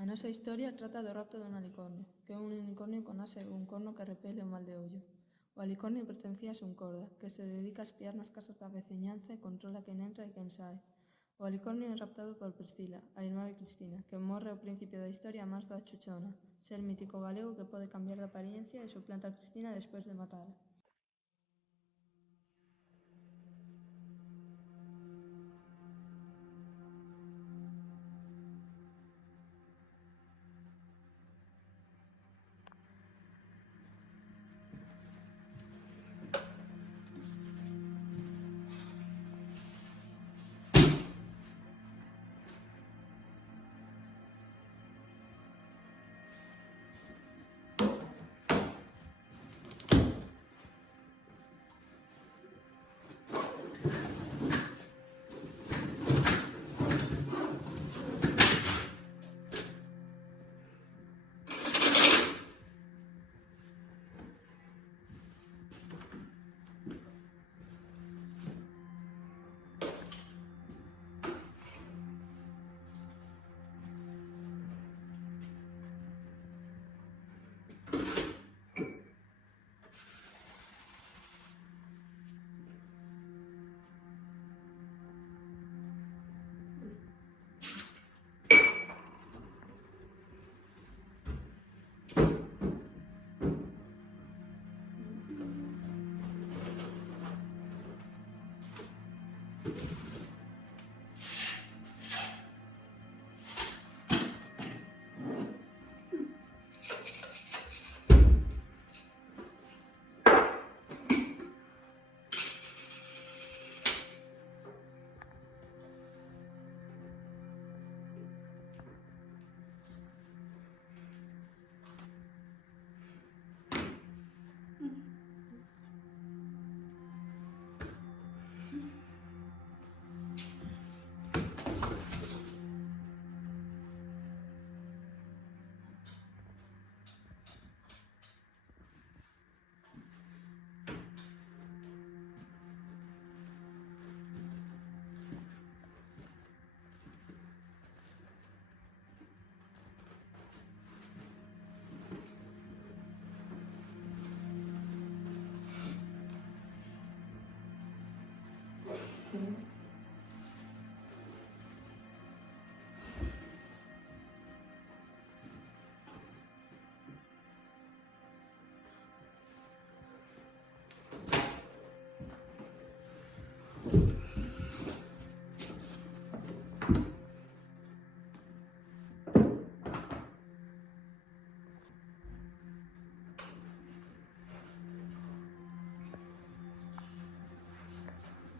A nosa historia trata do rapto dun alicornio, que é un unicornio con ase e un corno que repele o mal de ollo. O alicornio pertencía a Suncorda, que se dedica a espiar nas casas da veciñanza e controla quen entra e quen sae. O alicornio é raptado por Priscila, a irmá de Cristina, que morre ao principio da historia a mans da Chuchona, ser mítico galego que pode cambiar de apariencia e suplanta a Cristina despois de matala.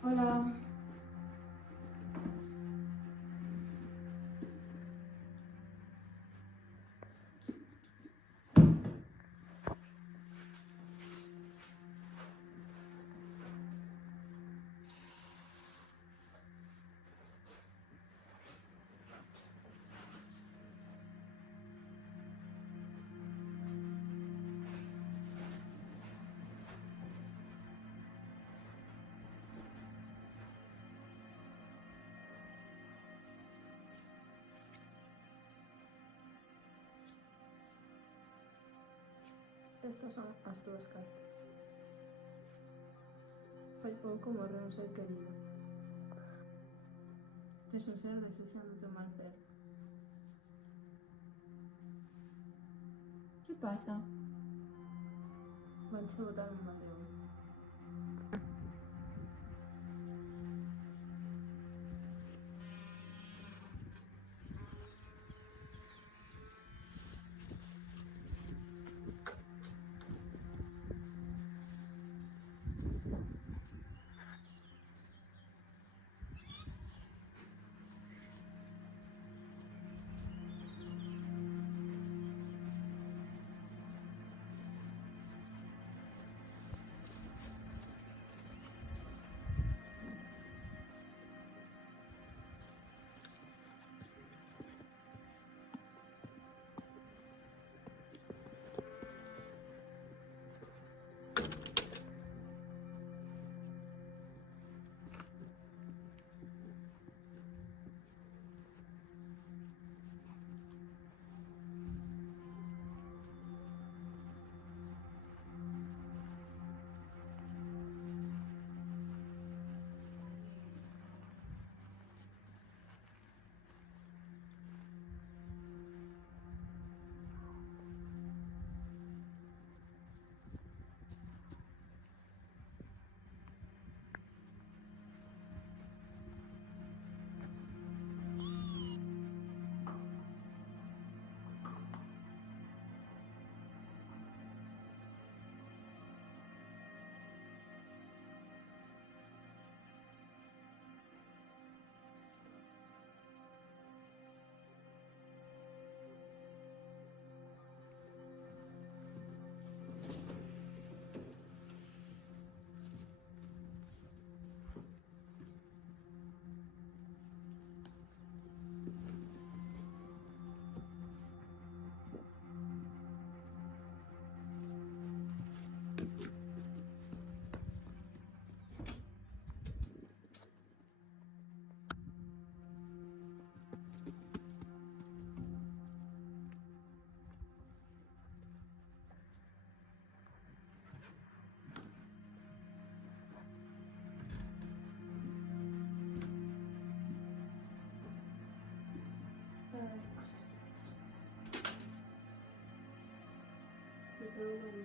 Hola. Estas son as túas cartas. Fai pouco morreu un ser querido. Tes un ser desexando o teu mal certo. Que pasa? Vanche botar un mal de ollo. Gracias.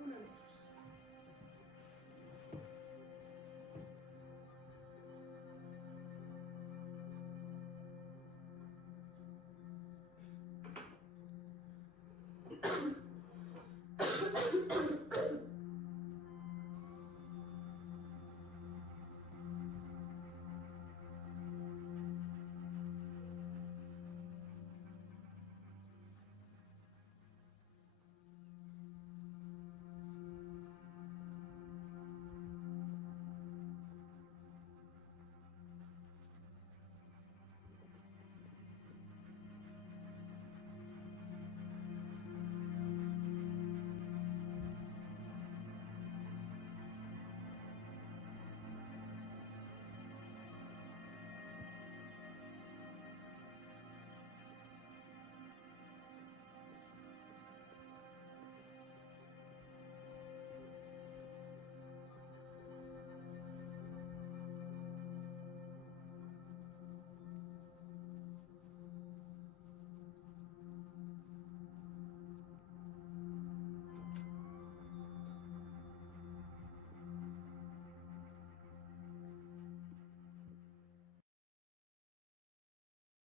Una menos.